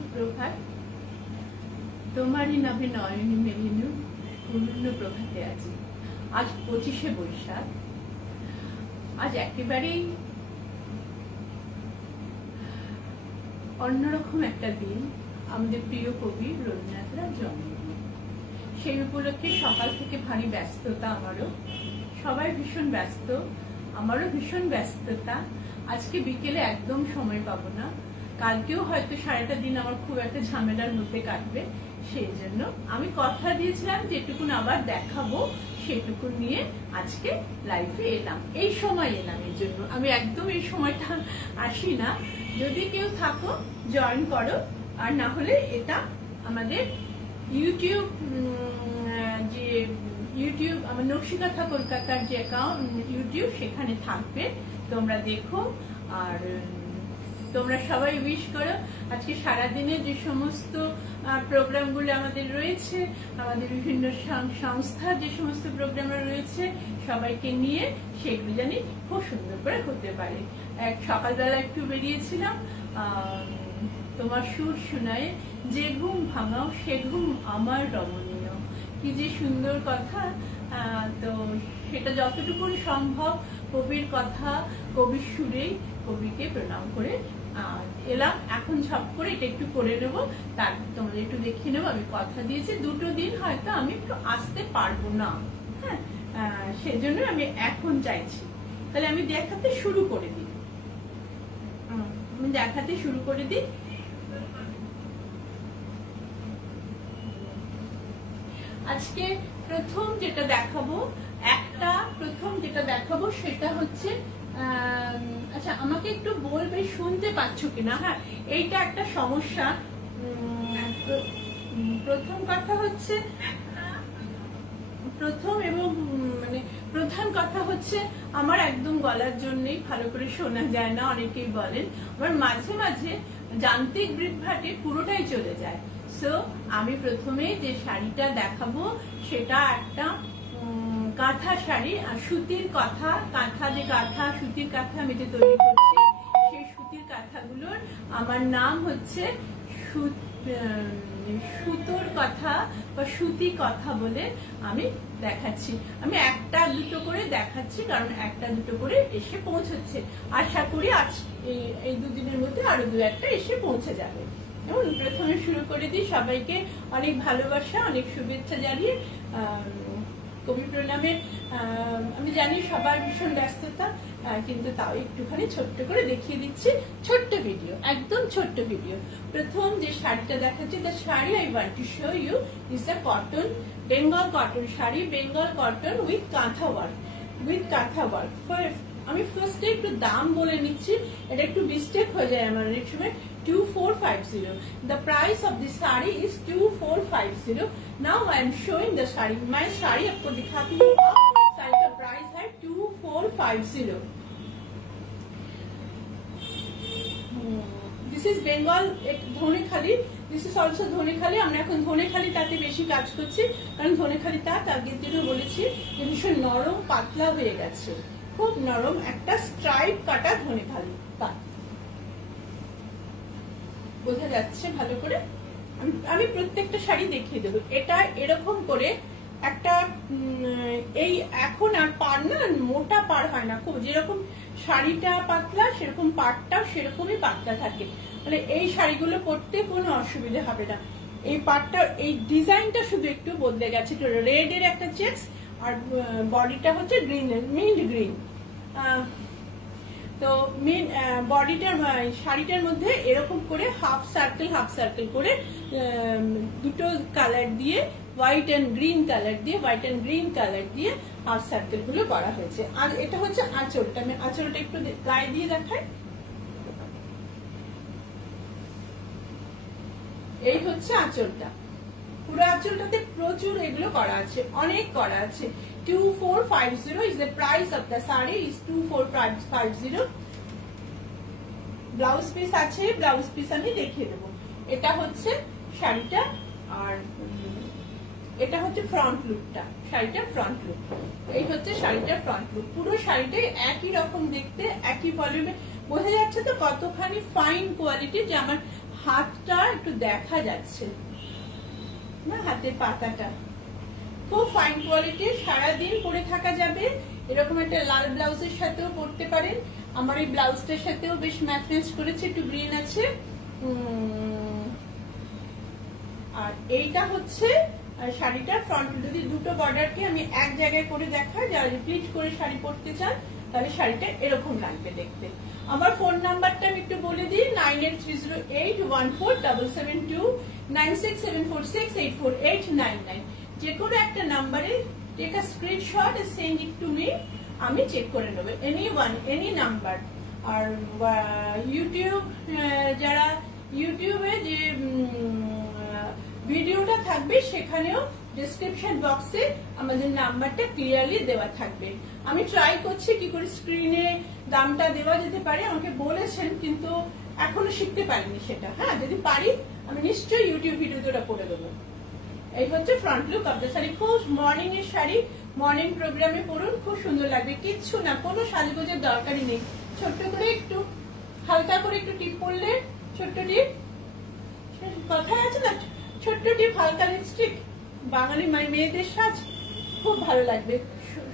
সুপ্রভাত। তোমারই নামে নয়নী মেলিনু পূর্ণ প্রভাতে আছি। আজ 25শে বৈশাখ। আজ একেবারেই অন্যরকম একটা দিন। আমাদের প্রিয় কবি রবীন্দ্রনাথের জন্মদিন। সেই উপলক্ষে সকাল থেকে ভারী ব্যস্ততা। আমারও সবাই ভীষণ ব্যস্ত, আমারও ভীষণ ব্যস্ততা। আজকে বিকেলে একদম সময় পাবো না। কালকেও হয়তো সারাটা দিন আমার খুব একটা ঝামেলার মধ্যে কাটবে। সেই জন্য আমি কথা দিয়েছিলাম যেটুকুন আবার দেখাবো, সেটুকু নিয়ে আজকে লাইভে এলাম। এই সময় এলাম, এর জন্য আমি একদম এই সময়টা আসি না। যদি কেউ থাকো জয়েন করো, আর না হলে এটা আমাদের ইউটিউব, যে ইউটিউব আমার নকশিকাথা কলকাতার যে অ্যাকাউন্ট ইউটিউব, সেখানে থাকবে, তোমরা দেখো। আর তোমরা সবাই উইশ করো। আজকে সারাদিনে যে সমস্ত প্রোগ্রামগুলো আমাদের রয়েছে, আমাদের বিভিন্ন সংস্থার যে সমস্ত প্রোগ্রাম রয়েছে, সবাইকে নিয়ে সেগুলো জানি খুব সুন্দর করে হতে পারে। সকালবেলা একটু বেরিয়েছিলাম, তোমার সুর শোনায় যে ঘুম ভাঙাও সে ঘুম আমার রমণীয়। কি যে সুন্দর কথা। তো সেটা যতটুকু সম্ভব কবির কথা, কবির সুরেই কবিকে প্রণাম করে এলাম। এখন ঝপ করে এটা একটু করে নেবো, তারপর তোমাদের একটু দেখিয়ে নেবো। আমি কথা দিয়েছি দুটো দিন হয়তো আমি একটু আসতে পারবো না, হ্যাঁ, সেজন্য আমি এখন চাইছি। তাহলে আমি দেখাতে শুরু করে দিই। আজকে প্রথম যেটা দেখাবো সেটা হচ্ছে, আচ্ছা আমাকে একটু বলবে শুনতে পাচ্ছ কিনা। হ্যাঁ, এইটা একটা সমস্যা। প্রথম কথা হচ্ছে, প্রধান কথা হচ্ছে আমার একদম গলার জন্যই ভালো করে শোনা যায় না। অনেকেই বলেন আমার মাঝে মাঝে যান্ত্রিক বিভ্রাটে পুরোটাই চলে যায়। সো আমি প্রথমে যে শাড়িটা দেখাবো সেটা একটা কাঁথা শাড়ি, সুতির সুতির কাঁথা আমি যে তৈরি করছি, সেই সুতির কাঁথাগুলোর আমার নাম হচ্ছে সুতোর কথা বা সুতি কথা বলে আমি দেখাচ্ছি। আমি একটা দুটো করে দেখাচ্ছি, কারণ একটা দুটো করে এসে পৌঁছচ্ছে। আশা করি আজ এই দুদিনের মধ্যে আরো দু একটা এসে পৌঁছে যাবে। এবং প্রথমে শুরু করে দিই। সবাইকে অনেক ভালোবাসা, অনেক শুভেচ্ছা জানিয়ে কবি প্রণামের। আমি জানি সবার ভীষণ ব্যস্ততা, কিন্তু তাও একটুখানি ছোট্ট করে দেখিয়ে দিচ্ছি। ছোট্ট ভিডিও, একদম ছোট্ট ভিডিও। প্রথম যে শাড়িটা দেখাচ্ছি, the sari I want to show you is the cotton, Bengal cotton sari, Bengal cotton with kantha work. আমি ফার্স্টে একটু দাম বলে নিচ্ছি, এটা একটু মিস্টেক হয়ে যায় আমার অনেক সময়। 2450. The price of this saree is 2450. Now I am showing the saree. My saree आपको दिखाती हूँ। साड़ी का प्राइस है 2450. This is Bengal Dhanekhali. This is also Dhanekhali. আমরা এখন ধনেখালি তাতে বেশি কাজ করছি, কারণ ধনেখালি তাঁত আগের দিনও বলেছি যে ভীষণ নরম পাতলা হয়ে গেছে, খুব নরম একটা স্ট্রাইপ কাটা ধনেখালি তাঁত। বোঝা যাচ্ছে ভালো করে? আমি প্রত্যেকটা শাড়ি দেখিয়ে দেবো। এটা এরকম করে একটা, এই এখন আর পাড় না, মোটা পাড় হয় না, খুব যেরকম শাড়িটা পাতলা সেরকম পাড়টাও সেরকমই পাতলা থাকে। মানে এই শাড়িগুলো পরতে কোনো অসুবিধা হবে না। এই পাড়টা, এই ডিজাইনটা শুধু একটু বদলে গেছে, রেড এর একটা চেক্স, আর বডিটা হচ্ছে গ্রিন, মিন্ট গ্রিন। তো বডিটার শাড়িটার মধ্যে এরকম করে হাফ সার্কেল করে দুটো কালার দিয়ে, হোয়াইট এন্ড গ্রিন কালার দিয়ে হাফ সার্কেল গুলো করা হয়েছে। আর এটা হচ্ছে আঁচলটা। আমি আঁচলটা একটু গায়ে দিয়ে দেখাই। এই হচ্ছে আঁচলটা। পুরো আঁচলটাতে প্রচুর এগুলো করা আছে, অনেক করা আছে। 2450 is the price of the saree, is 2450. Blouse piece আছে, ব্লাউজ পিস আমি দেখিয়ে দেবো। এটা হচ্ছে শাড়িটা, আর এটা হচ্ছে ফ্রন্ট লুকটা, শাড়িটার ফ্রন্ট লুক। এই হচ্ছে শাড়িটার ফ্রন্ট লুক। পুরো শাড়িটাই একই রকম দেখতে, একই ভলিউমে। বোঝা যাচ্ছে তো কতখানি ফাইন কোয়ালিটি, যে আমার হাতটা একটু দেখা যাচ্ছে না, হাতের পাতাটা খুব ফাইন কোয়ালিটির, সারাদিন পরে থাকা যাবে। এরকম একটা লাল ব্লাউজের সাথেও পরতে পারেন। আমার এই ব্লাউজটার সাথেও বেশ ম্যাচ ম্যাচ করেছে, একটু গ্রিন আছে। আর এইটা হচ্ছে শাড়িটার ফ্রন্ট। যদি দুটো বর্ডারকে আমি এক জায়গায় করে দেখাই, যারা রিপ্লিট করে শাড়ি পরতে চান তাহলে শাড়িটা এরকম লাগবে দেখতে। আমার ফোন নাম্বারটা আমি একটু বলে দিই, 9830814772 9674684899। যে কোনো একটা নাম্বারে take a screenshot and send it to me, আমি চেক করে নেব। Any number. আর ইউটিউব, যারা ইউটিউবে যে ভিডিওটা থাকবে সেখানেও ডেসক্রিপশন বক্সে আমাদের নাম্বারটা ক্লিয়ারলি দেওয়া থাকবে। আমি ট্রাই করছি কি করে স্ক্রিনে দামটা দেওয়া যেতে পারে, আমাকে বলেছেন কিন্তু এখনো শিখতে পারিনি সেটা। হ্যাঁ, যদি পারি আমি নিশ্চয়ই ইউটিউব ভিডিওতে ওটা করে দেবো। এই হচ্ছে front look of the sari. খুব মর্নিং এর শাড়ি, মর্নিং প্রোগ্রামে পরুন, খুব সুন্দর লাগবে। কিচ্ছু না, কোনো সাজগোজের দরকারই নেই। ছোট্ট করে একটু হালকা করে একটু টিপ পরলে, ছোট্ট টিপ, কথায় আছে না ছোট্ট টিপ হালকা লিপস্টিক, বাঙালি মেয়েদের সাজ খুব ভালো লাগবে।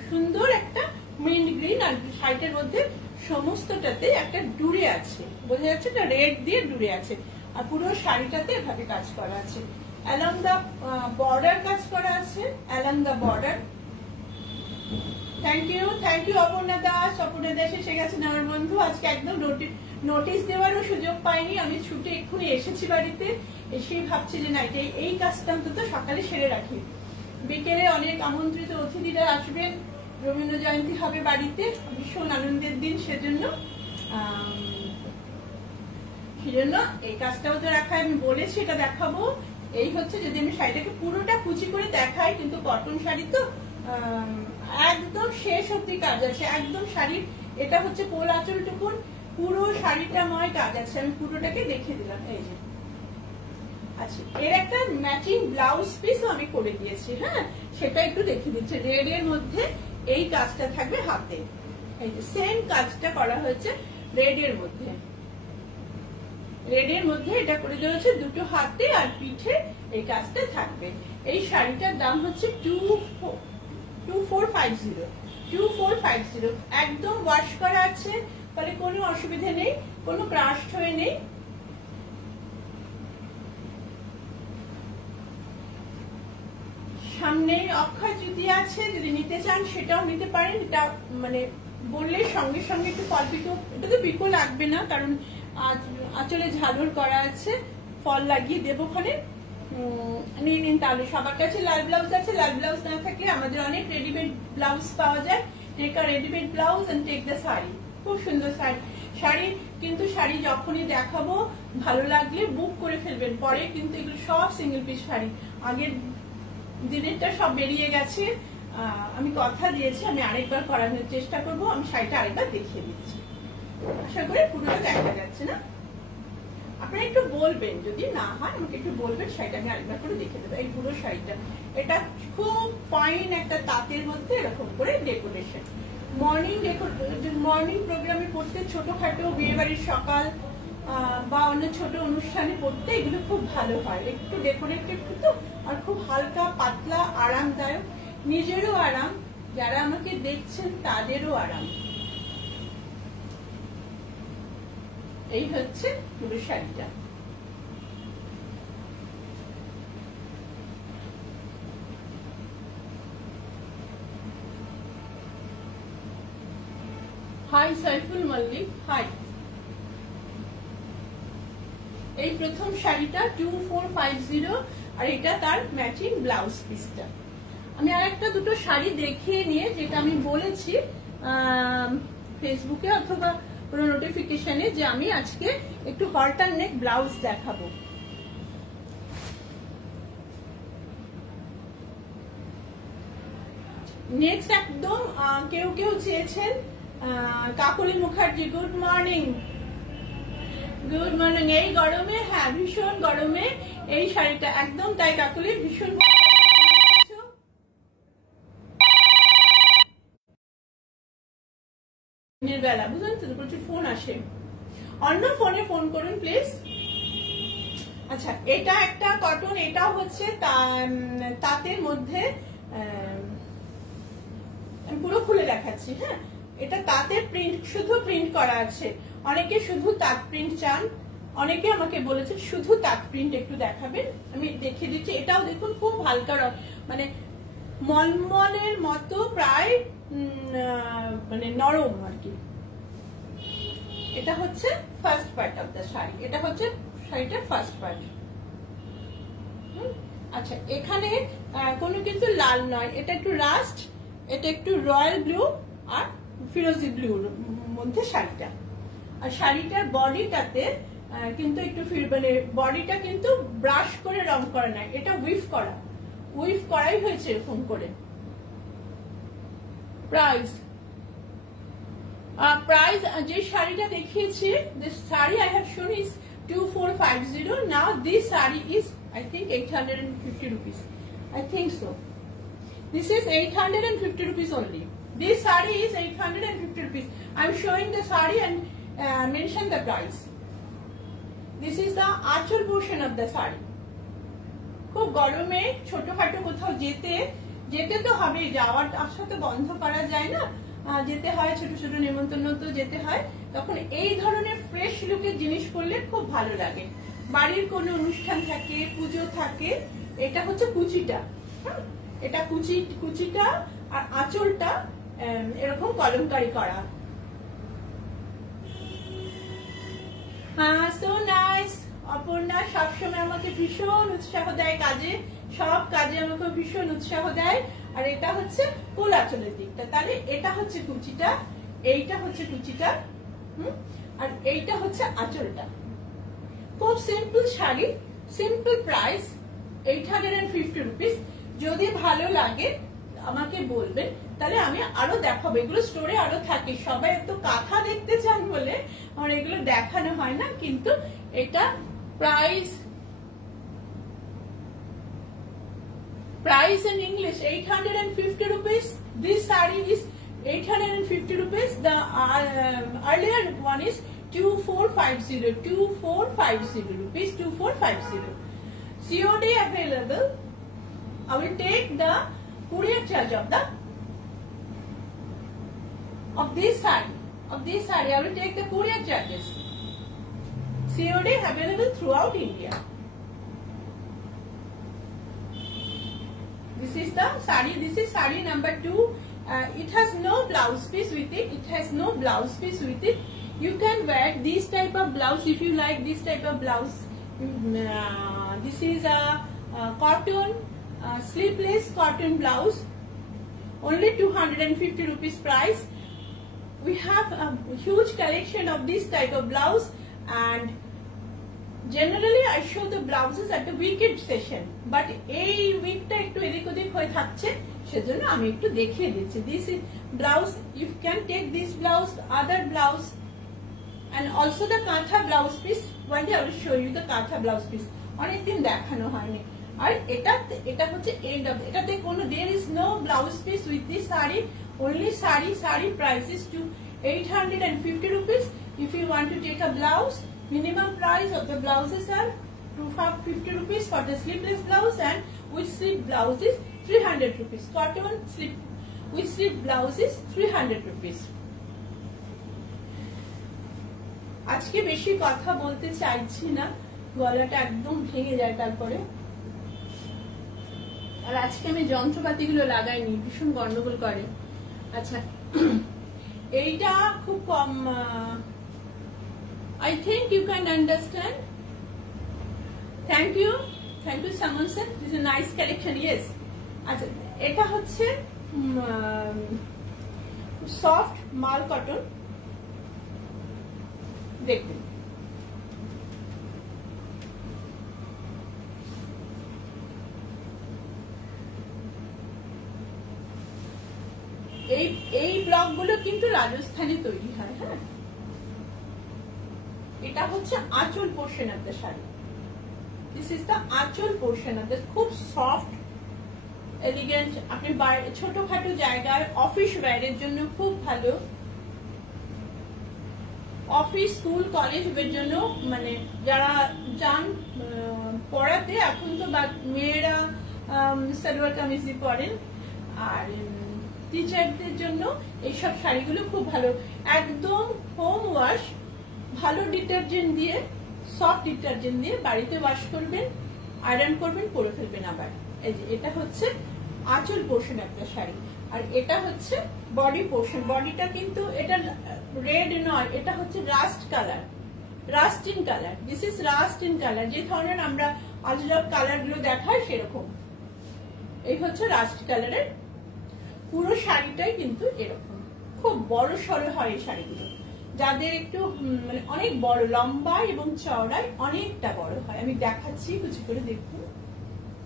সুন্দর একটা মিন্ট গ্রিন, আর শাড়িটার মধ্যে সমস্তটাতে একটা ডুরে আছে, বোঝা যাচ্ছে না, রেড দিয়ে ডুরে আছে। আর পুরো শাড়িটাতে এভাবে কাজ করা আছে, অ্যালং দা বর্ডার কাজ করা আছে, along the border. Thank you Aparna Das. Aparna Das এসে গেছেন আমার বন্ধু। আজকে একদম নোটিশ দেওয়ারও সুযোগ পাইনি, আমি ছুটে এক্ষুনি এসেছি বাড়িতে। এসেই ভাবছি যে না, এই কাজটা অন্তত সকালে সেরে রাখি। বিকেলে অনেক আমন্ত্রিত অতিথিরা আসবেন, রবীন্দ্র জয়ন্তী হবে বাড়িতে, ভীষণ আনন্দের দিন। সেজন্য এই কাজটাও তো রাখা, আমি বলেছি এটা দেখাবো। এই হচ্ছে, যদি আমি শাড়িটাকে পুরোটা কুচি করে দেখাই, কিন্তু কটন শাড়ি তো একদম শেষ অব্দি কাজ আছে, একদম শাড়ির। এটা হচ্ছে কোল আঁচলটুকুন, পুরো শাড়িটা ময় কাজ আছে। আমি পুরোটাকে দেখিয়ে দিলাম। এই যে আচ্ছা, এর একটা ম্যাচিং ব্লাউজ পিসও আমি করে দিয়েছি। হ্যাঁ, সেটা একটু দেখিয়ে দিচ্ছি। রেড এর মধ্যে এই কাজটা থাকবে হাতে, এই যে সেম কাজটা করা হয়েছে রেড এর মধ্যে। রেড এর মধ্যে এটা করে দেওয়া হচ্ছে দুটো হাতে আর পিঠে এই কাজটা থাকবে। এই শাড়িটার দাম হচ্ছে 2450। একদম ওয়াশ করা আছে, তাহলে কোনো অসুবিধা নেই, কোনো ক্রাশড হয়ে নেই। সামনে অক্ষয় তৃতীয়া আছে, যদি নিতে চান সেটাও নিতে পারেন। এটা মানে বললে সঙ্গে সঙ্গে একটু ফল পিকো, এটা তো পিকো লাগবে না, কারণ আঁচলে ঝালর করা আছে, ফল লাগিয়ে দেবো ওখানে। নিয়ে নিন তাহলে। সবার কাছে লাল ব্লাউজ আছে, লাল ব্লাউজ না থাকলে আমাদের অনেক রেডিমেড ব্লাউজ পাওয়া যায়। Take a readymade blouse and take the sari. খুব সুন্দর শাড়ি, কিন্তু শাড়ি যখনই দেখাবো ভালো লাগলে বুক করে ফেলবেন, পরে কিন্তু এগুলো সব সিঙ্গেল পিস শাড়ি। আগের দিনেরটা সব বেরিয়ে গেছে। আমি কথা দিয়েছি আমি আরেকবার করানোর চেষ্টা করব। আমি শাড়িটা আরেকবার দেখিয়ে দিচ্ছি, আশা করি পুরোটা দেখা যাচ্ছে না। আপনারা একটু বলবেন, যদি না হয় আমাকে একটু বলবেন, শাড়িটা আমি আরেকবার করে দেখে দেবো। এই পুরো শাড়িটা, এটা খুব ফাইন একটা তাঁতের মধ্যে এরকম করে ডেকোরেশন। মর্নিং প্রোগ্রামে পড়তে, ছোটখাটো বিয়ে বাড়ির সকাল বা অন্য ছোট অনুষ্ঠানে পড়তে এগুলো খুব ভালো হয়। একটু ডেকোরেটেড তো, আর খুব হালকা পাতলা, আরামদায়ক, নিজেরও আরাম, যারা আমাকে দেখছেন তাদেরও আরাম। এই হচ্ছে পুরো শাড়িটা। Hi Saiful Mallick, hi. এই প্রথম শাড়িটা 2450, আর এটা তার ম্যাচিং ব্লাউজ পিসটা। আমি আর একটা দুটো শাড়ি দেখিয়ে নিয়ে, যেটা আমি বলেছি ফেসবুকে অথবা কোনো নোটিফিকেশনে, যে আমি আজকে একটু হলটার নেক ব্লাউজ দেখাবো। নেক্সট একদম কেউ চেয়েছেন কাকলি মুখার্জি, গুড মর্নিং। এই গরমে, হ্যাঁ ভীষণ গরমে এই শাড়িটা একদম তাই কাকলি, ভীষণ দিনের বেলা, বুঝলেন তো, প্রচুর ফোন আসে। অন্য ফোনে ফোন করুন প্লিজ। আচ্ছা, এটা একটা কটন, এটা হচ্ছে তাঁতের মধ্যে, আমি পুরো খুলে দেখাচ্ছি। হ্যাঁ, এটা তাঁতের প্রিন্ট, শুধু প্রিন্ট করা আছে। অনেকে শুধু তাঁত প্রিন্ট চান, অনেকে আমাকে বলেছে শুধু তাঁত প্রিন্ট একটু দেখাবেন, আমি দেখিয়ে দিচ্ছি। এটাও দেখুন খুব হালকা রং, মানে মলমলের মতো, প্রায় মানে নরম আর কি। এটা হচ্ছে first part of the sari, এটা হচ্ছে শাড়িটার ফার্স্ট পার্ট। আচ্ছা, এখানে কোনো কিন্তু লাল নয়, এটা একটু রাস্ট, এটা একটু রয়্যাল ব্লু আর ফিরোজি ব্লুর মধ্যে শাড়িটা। আর শাড়িটার বডিটাতে কিন্তু একটু মানে বডিটা কিন্তু ব্রাশ করে রং করা নাই, এটা উইভ করা, উইভ করাই হয়েছে এরকম করে। প্রাইস যে শাড়িটা দেখিয়েছি, the sari I have shown is 2450. Now this sari is I think 850 rupees. I think so. This is 850 rupees only. This sari is 850 rupees. I'm showing the sari and mention the price. This is the আঁচল portion of the sari. খুব গরমে ছোটখাটো কোথাও যেতে তো হবে, যাওয়ার আসা তো বন্ধ করা যায় না, যেতে হয়, ছোট ছোট নেমন্তন্ন তো যেতে হয়, তখন এই ধরনের ফ্রেশ লুকের জিনিস পরলে খুব ভালো লাগে। বাড়ির কোনো অনুষ্ঠান থাকে, পুজো থাকে, এটা হচ্ছে কুচিটা, এটা কুচিটা আর আঁচলটা এরকম কলমকারি করা। So nice. অপর্ণা সবসময় আমাকে ভীষণ উৎসাহ দেয় কাজে, সব কাজে আমাকে ভীষণ উৎসাহ দেয়। আর এটা হচ্ছে কোল আঁচলের দিকটা, তাহলে এটা হচ্ছে কুচিটা, এইটা হচ্ছে কুচিটা, আর এইটা হচ্ছে আঁচলটা। খুব simple sari, simple price 850 rupees. যদি ভালো লাগে আমাকে বলবেন, তাহলে আমি আরো দেখাবো, এগুলো স্টোরে আরো থাকে। সবাই তো কাঁথা দেখতে চান বলে আমার এগুলো দেখানো হয় না, কিন্তু এটা price in English 850 rupees. This saree is 850 rupees. The earlier one is 2450 rupees, 2450. COD available. I will take the courier charge of this saree. I will take the courier charges. COD available throughout India. This is the saree. This is saree number 2. It has no blouse piece with it. It has no blouse piece with it. You can wear this type of blouse if you like this type of blouse. This is a cotton, sleeveless cotton blouse. Only 250 rupees price. We have a huge collection of this type of blouse, and generally I show the blouses at the weekend session, but এই উইকটা একটু এদিক ওদিক হয়ে থাকছে, সেজন্য আমি একটু দেখিয়ে দিচ্ছি। This is blouse. You can take this blouse, other blouse, and also the কাঁথা blouse piece. One day I will show you the কাঁথা blouse piece. অনেকদিন দেখানো হয়নি। আর এটা হচ্ছে end of, এটাতে কোনো there is no blouse piece with this saree. Only saree price is to 850 rupees. If you want to take a blouse, minimum price of the blouses are 250 rupees for the sleeveless blouse, and with sleeve blouse is 300 rupees. Cotton sleeve with sleeve blouse is 300 rupees. আজকে বেশি কথা বলতে চাইছি না, গলাটা একদম ভেঙে যায় তারপরে। আর আজকে আমি যন্ত্রপাতিগুলো লাগাইনি, ভীষণ গন্ডগোল করে। আচ্ছা, এইটা খুব কম, I think you can understand. Thank you someone said this is a nice collection. Yes. আচ্ছা, এটা হচ্ছে সফট মাল কটন, দেখুন এই ব্লকগুলো কিন্তু রাজস্থানে তৈরি হয়। হ্যাঁ, এটা হচ্ছে আঁচল portion of the sari. This is the আঁচল পোর্শন অফ দ্য, খুব সফট এলিগেন্ট। আপনি ছোটখাটো জায়গায় অফিস ওয়্যারের জন্য খুব ভালো, অফিস স্কুল কলেজের জন্য, মানে যারা যান পরাতে এখন তো মেয়েরা সালোয়ার কামিজই পরেন, আর টিচারদের জন্য এইসব শাড়িগুলো খুব ভালো, একদম হোম ওয়াশ, ভালো ডিটারজেন্ট দিয়ে, সফট ডিটারজেন্ট দিয়ে বাড়িতে ওয়াশ করবেন, আয়রন করবেন, পরে ফেলবেন আবার। এই যে এটা হচ্ছে আঁচল পোর্শন একটা শাড়ি, আর এটা হচ্ছে বডি পোর্শন। বডিটা কিন্তু এটা রেড নয়, এটা হচ্ছে rust colour, rusting colour. This is rusting colour, যে ধরনের আমরা আজরাক কালার গুলো দেখাই সেরকম। এই হচ্ছে রাস্ট কালারের পুরো শাড়িটাই কিন্তু এরকম, খুব বড় সড়ো হয় এই শাড়িগুলো। যাদের একটু মানে অনেক বড়, লম্বা এবং চওড়ায় অনেকটা বড় হয়। আমি দেখাচ্ছি কিছু করে, দেখুন।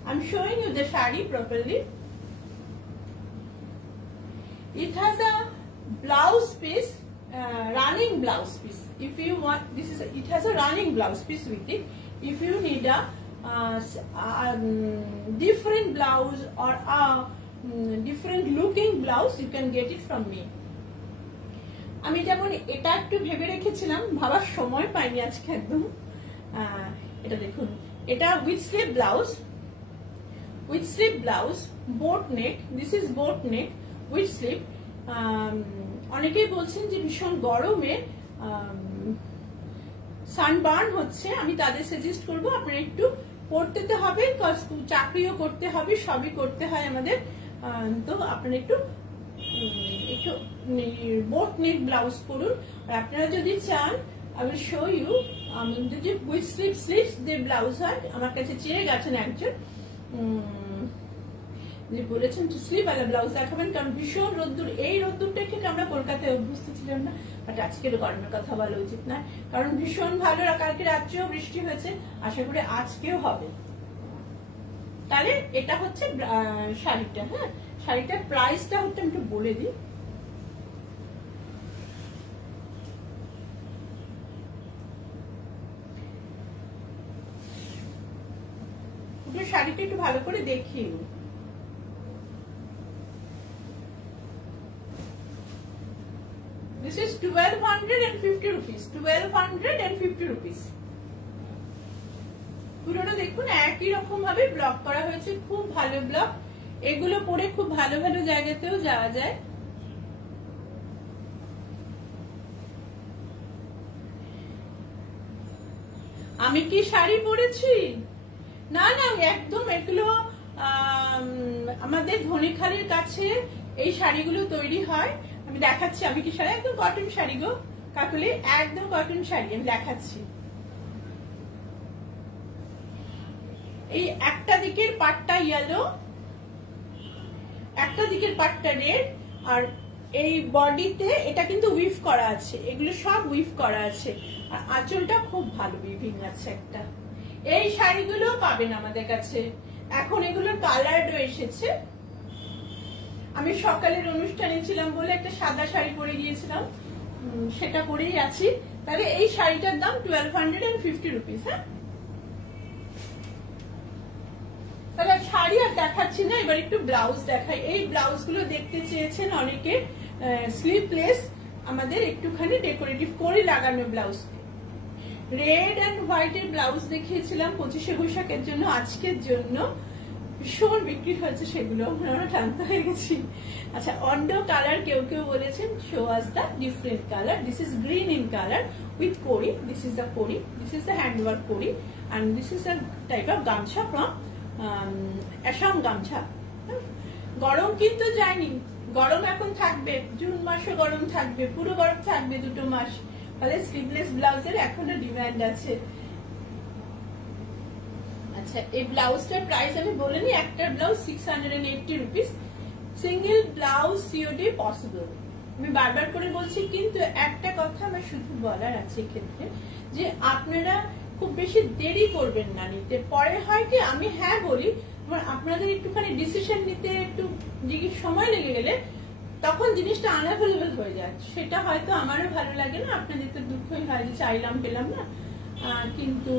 I am showing you the sari properly. It has a blouse piece, running blouse piece. If you want, it has a running blouse piece with it. If you need a different blouse or a different looking blouse, you can get it from me. আমি যেমন এটা একটু ভেবে রেখেছিলাম, ভাবার সময় পাইনি আজকে একদম। এটা দেখুন, এটা with sleeve blouse, with sleeve blouse, boat neck. This is boat neck with sleeve. অনেকেই বলছেন যে ভীষণ গরমে সানবার্ন হচ্ছে, আমি তাদের সাজেস্ট করবো আপনারা একটু পড়তে তো হবে, চাকরিও করতে হবে, সবই করতে হয় আমাদের, তো আপনারা একটু বোট নেক ব্লাউজ পরুন। আর আপনারা যদি চান, I will show you, যদি উইথ স্লিভস যে ব্লাউজ হয়, আমার কাছে চেয়ে গেছেন একজন, যে বলেছেন স্লিভ আলা ব্লাউজ দেখাবেন, কারণ ভীষণ রোদ্দুর। এই রোদ্দুরটা থেকে আমরা কলকাতায় অভ্যস্ত ছিলাম না, বাট আজকের গরমের কথা বলা উচিত না, কারণ ভীষণ ভালো। কালকে রাত্রেও বৃষ্টি হয়েছে, আশা করি আজকেও হবে। তাহলে এটা হচ্ছে শাড়িটা। হ্যাঁ, শাড়িটার প্রাইসটা হচ্ছে আমি একটু বলে দিই। শাড়িটা একটু ভালো করে দেখিয়ে নিই। This is 1250 rupees. 1250 rupees. পুরোটা দেখুন একই রকম ভাবে ব্লক করা হয়েছে, খুব ভালো ব্লক। এগুলো পরে খুব ভালো ভালো জায়গাতেও যাওয়া যায়। আমি কি শাড়ি পরেছি? না না, একদম এগুলো আমাদের ধনেখালির কাছে এই শাড়িগুলো তৈরি হয়। আমি দেখাচ্ছি আমি কি শাড়ি, একদম কটন শাড়ি গো কাকুলি, একদম কটন শাড়ি আমি দেখাচ্ছি। এই একটা দিকের পাটটা ইয়েলো, একটা দিকের পাটটা রেড, আর এই বডিতে এটা কিন্তু উইভ করা আছে, এগুলো সব উইভ করা আছে, আর আঁচলটা খুব ভালো উইভিং আছে একটা। এই শাড়িগুলো পাবেন আমাদের কাছে। এখন এগুলোর কালারও এসেছে। আমি সকালের অনুষ্ঠানে ছিলাম বলে একটা সাদা শাড়ি পরে গিয়েছিলাম, সেটা পরেই আছি। তাহলে এই শাড়িটার দাম 1250 রুপিস। হ্যাঁ, তাহলে শাড়ি আর দেখাচ্ছি না, এবার একটু ব্লাউজ দেখাই। এই ব্লাউজ গুলো দেখতে চেয়েছেন অনেকে, স্লিভলেস, আমাদের একটুখানি ডেকোরেটিভ করে লাগানো ব্লাউজ। রেড অ্যান্ড হোয়াইট এর ব্লাউজ দেখিয়েছিলাম 25শে বৈশাখের জন্য, আজকের জন্য ভীষণ বিক্রি হয়েছে সেগুলো, আমরা ক্লান্ত হয়ে গেছি। আচ্ছা, অন্ড কালার কেউ কেউ বলেছেন, show us the different colour. This is green in colour with কড়ি, দিস ইজ দ্য কড়ি, দিস ইজ দ্য হ্যান্ডওয়ার্ক কড়ি, and this is the type of গামছা ফ্রম আসাম গামছা। গরম কিন্তু যায়নি, গরম এখন থাকবে, জুন মাসও গরম থাকবে, পুরো গরম থাকবে 2 মাস। ফলে স্লিভলেস ব্লাউজের এখনো ডিমান্ড আছে। আচ্ছা, এই ব্লাউজটার প্রাইস আমি বলিনি, একটা blouse 680 rupees, single blouse COD possible. আমি বারবার করে বলছি, কিন্তু একটা কথা আমার শুধু বলার আছে এক্ষেত্রে, যে আপনারা খুব বেশি দেরি করবেন না নিতে। পরে হয় কি, আমি হ্যাঁ বলি, আপনাদের একটুখানি ডিসিশন নিতে একটু সময় লেগে গেলে তখন জিনিসটা আনঅ্যাভেলেবল হয়ে যায়, সেটা হয়তো আমারও ভালো লাগে না, আপনাদের তো দুঃখই হয় যে চাইলাম পেলাম না, কিন্তু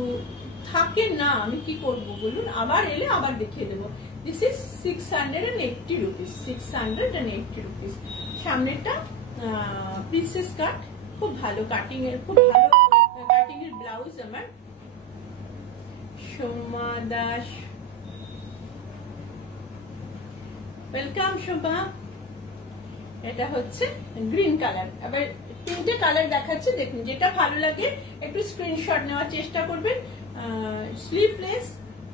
থাকে না, আমি কি করব বলুন, আবার এলে আবার দেখিয়ে দেবো। This is 680 rupees, 680 rupees. সামনেরটা প্রিন্সেস কাট, খুব ভালো কাটিং এর, খুব ভালো কাটিং এর ব্লাউজ আমার। সোমা দাস, ওয়েলকাম শোভা। এটা হচ্ছে গ্রিন কালার। আবার 3টে কালার দেখাচ্ছে, দেখুন যেটা ভালো লাগে একটু স্ক্রিনশট নেওয়ার চেষ্টা করবেন।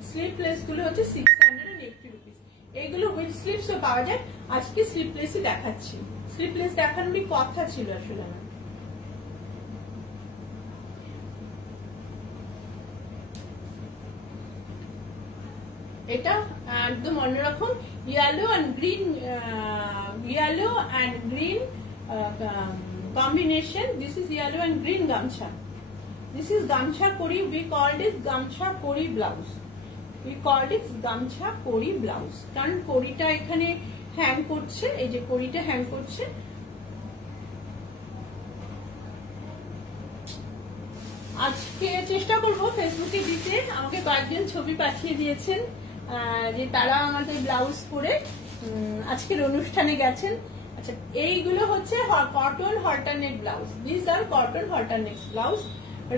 স্লিপলেস গুলো হচ্ছে 680 রুপিস। এইগুলো উইথ স্লিপস ও পাওয়া যায়। আজকে স্লিপলেসই দেখাচ্ছি, স্লিপলেস দেখানোরই কথা ছিল আসলে আমার। এটা একদম অন্যরকম yellow and green combination. This is yellow and green gamcha. This is gamcha kori. We called it gamcha kori blouse. কারণ করিটা এখানে হ্যাং করছে, এই যে করিটা হ্যাং করছে। আজকে চেষ্টা করব ফেসবুকে দিতে। আমাকে কয়েকজন ছবি পাঠিয়ে দিয়েছেন যে তারা আমাদের ব্লাউজ পরে আজকের অনুষ্ঠানে গেছেন। আচ্ছা, এইগুলো হচ্ছে কটন হল্টারনেট ব্লাউজ। দিস আর cotton halterneck blouse.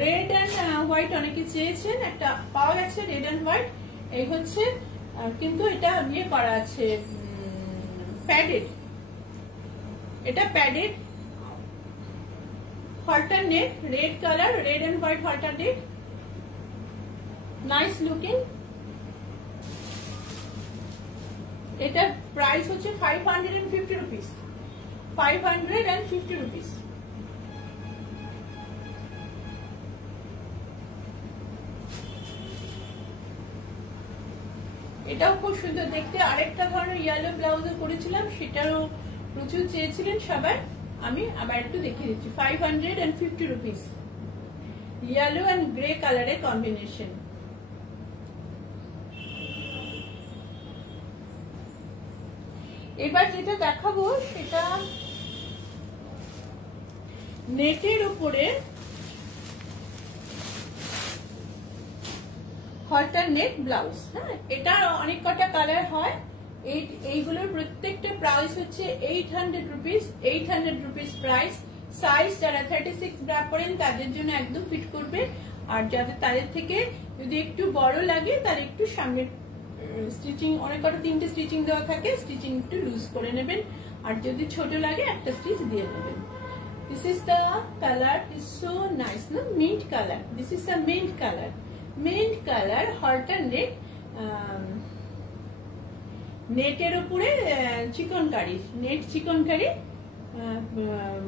Red and white অনেকে চেয়েছেন, একটা পাওয়া গেছে রেড অ্যান্ড হোয়াইট। এই হচ্ছে, কিন্তু এটা নিয়ে করা আছে প্যাডেড। এটা padded halterneck, red colour, red and white halterneck, nice looking. এটা প্রাইস হচ্ছে 550 রুপিস। 550 রুপিস। এটাও খুব সুন্দর দেখতে। আরেকটা ধরনের ইয়েলো ব্লাউজও করেছিলাম, সেটারও প্রচুর চেয়েছিলেন সবাই। আমি আবার একটু দেখিয়ে দিচ্ছি। 550 রুপিস, ইয়েলো অ্যান্ড গ্রে কালারের কম্বিনেশন। এবার যেটা দেখাবো সেটা নেটের উপরে হল্টারনেট ব্লাউজ। হ্যাঁ, এটা অনেক কটা কালার হয়। এইগুলোর প্রত্যেকটা প্রাইস হচ্ছে 800 রুপিস। 800 rupees price. সাইজ যারা 36 ব্রা করেন তাদের জন্য একদম ফিট করবে। আর যাদের তাদের থেকে যদি একটু বড় লাগে তার একটু সামনে স্টিচিং, অনেক কটা 3টে স্টিচিং দেওয়া থাকে, স্টিচিং একটু লুজ করে নেবেন। আর যদি ছোট লাগে একটা স্টিচ দিয়ে নেবেন। This is the color, is so nice, no? Mint color. This is a mint color. Mint color alternate নেটের উপরে chikankari, net chikankari,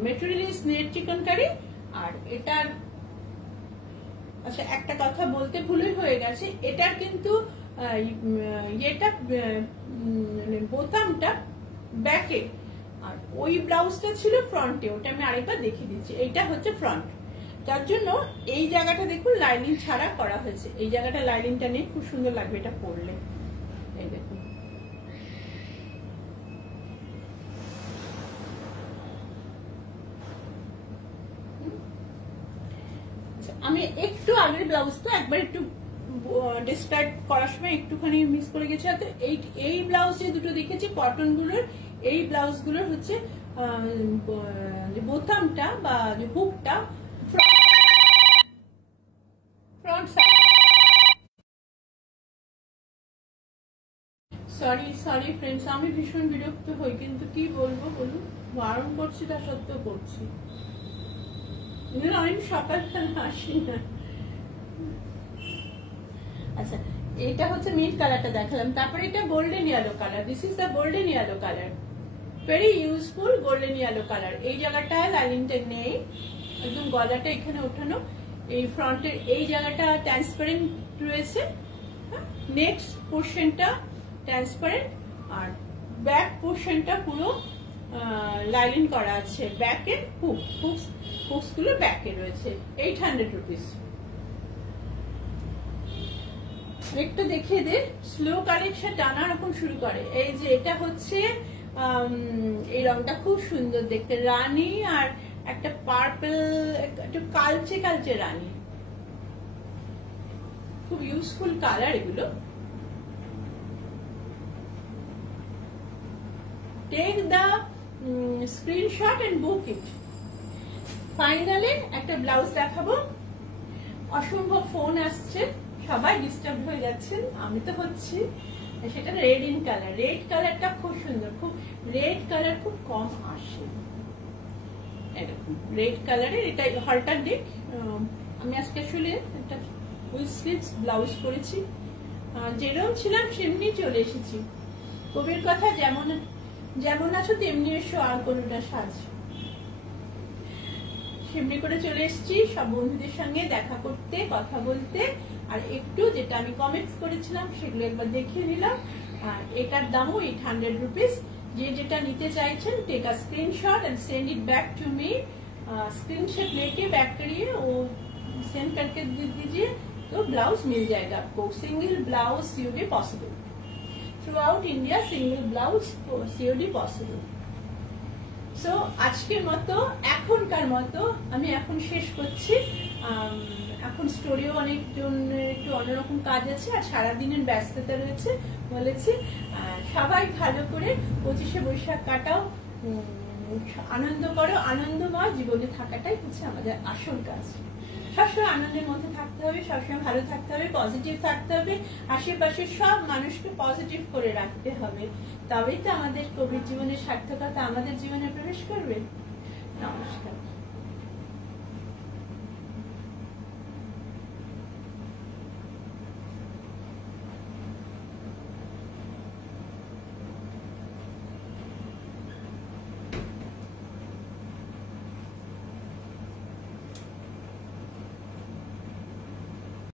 material is net chikankari. আর এটার, আচ্ছা একটা কথা বলতে ভুলই হয়ে গেছে, এটার কিন্তু এটা বোতামটা ব্যাকে, আর ওই ব্লাউজটা ছিল ফ্রন্টে। ওটা আমি আরেকবার দেখিয়ে দিচ্ছি। এইটা হচ্ছে ফ্রন্ট, তার জন্য এই জায়গাটা দেখুন লাইনিং ছাড়া করা হয়েছে। এই জায়গাটা লাইনিংটা নেই, খুব সুন্দর লাগবে এটা পরলে। এই দেখুন, আমি একটু আগের ব্লাউজটা একবার একটু ডিসক্রাইব করার সময় একটুখানি মিস করে গেছি। এই ব্লাউজ যে দুটো দেখেছি কটন গুলোর, এই ব্লাউজ গুলোর হচ্ছে বোতামটা বা হুকটা ফ্রন্ট সাইড। সরি ফ্রেন্ডস, আমি ভীষণ বিরক্ত হই, কিন্তু কি বলবো বলুন, বারণ করছি তা সত্ত্বেও করছি। আমি সকালবেলা আসি না। আচ্ছা, এটা হচ্ছে মিন্ট কালারটা দেখালাম। তারপরে এটা golden yellow colour. This is the golden yellow colour, very useful golden yellow colour. এই জায়গাটায় লাইনিংটা নেই, একদম গলাটা এখানে ওঠানো। এই ফ্রন্টের এই জায়গাটা ট্রান্সপারেন্ট রয়েছে, নেক্সট পোর্শনটা ট্রান্সপারেন্ট, আর ব্যাক পোর্শনটা পুরো লাইনিং করা আছে। ব্যাকে হুকস গুলো ব্যাকে রয়েছে। 800 রুপিস। একটু দেখিয়ে দে, স্লো কালেকশন টানা রকম শুরু করে। এই যে এটা হচ্ছে এই রংটা খুব সুন্দর দেখতে, রানী আর একটা পার্পল, একটু কালচে কালচে রানী, খুব ইউজফুল কালার এগুলো। Take the screenshot and book it. Finally একটা ব্লাউজ দেখাবো। অসম্ভব ফোন আসছে, সবাই ডিস্টার্ব হয়ে যাচ্ছেন, আমি তো হচ্ছি। সেটা রেড ইন কালার, রেড কালারটা খুব সুন্দর, খুব রেড কালার খুব কম আসে এরকম রেড কালারের। এটা হলটার দিক। আমি আজকে আসলে একটা উইথ স্লিভস ব্লাউজ পরেছি, যেরকম ছিলাম সেমনি চলে এসেছি। কবির কথা, যেমন যেমন আছো তেমনি এসো, আর কোনোটা সাজ। সেমনি করে চলে এসেছি সব বন্ধুদের সঙ্গে দেখা করতে, কথা বলতে। আর একটু যেটা আমি কমেন্টস করেছিলাম সেগুলো একবার দেখিয়ে নিলাম। আর এটার দামও 800 রুপিস। যে যেটা নিতে চাইছেন, take a screenshot and send it back to me. Screenshot लेके बैक करिए, वो सेंड करके दे दीजिए, तो ब्लाउज मिल जाएगा आपको। Single blouse COD possible through out India, single blouse COD possible. So আজকের মতো, এখনকার মতো আমি এখন শেষ করছি। এখন স্টোরিও অনেকজন একটু অন্যরকম কাজ আছে, আর সারাদিনের ব্যস্ততা রয়েছে বলেছি। সবাই ভালো করে 25শে বৈশাখ কাটাও, আনন্দ করো, আনন্দময় জীবনে থাকাটাই হচ্ছে আমাদের আসল কাজ। সবসময় আনন্দের মধ্যে থাকতে হবে, সবসময় ভালো থাকতে হবে, পজিটিভ থাকতে হবে, আশেপাশের সব মানুষকে পজিটিভ করে রাখতে হবে। তবেই তো আমাদের কবির জীবনের সার্থকতা আমাদের জীবনে প্রবেশ করবে। নমস্কার।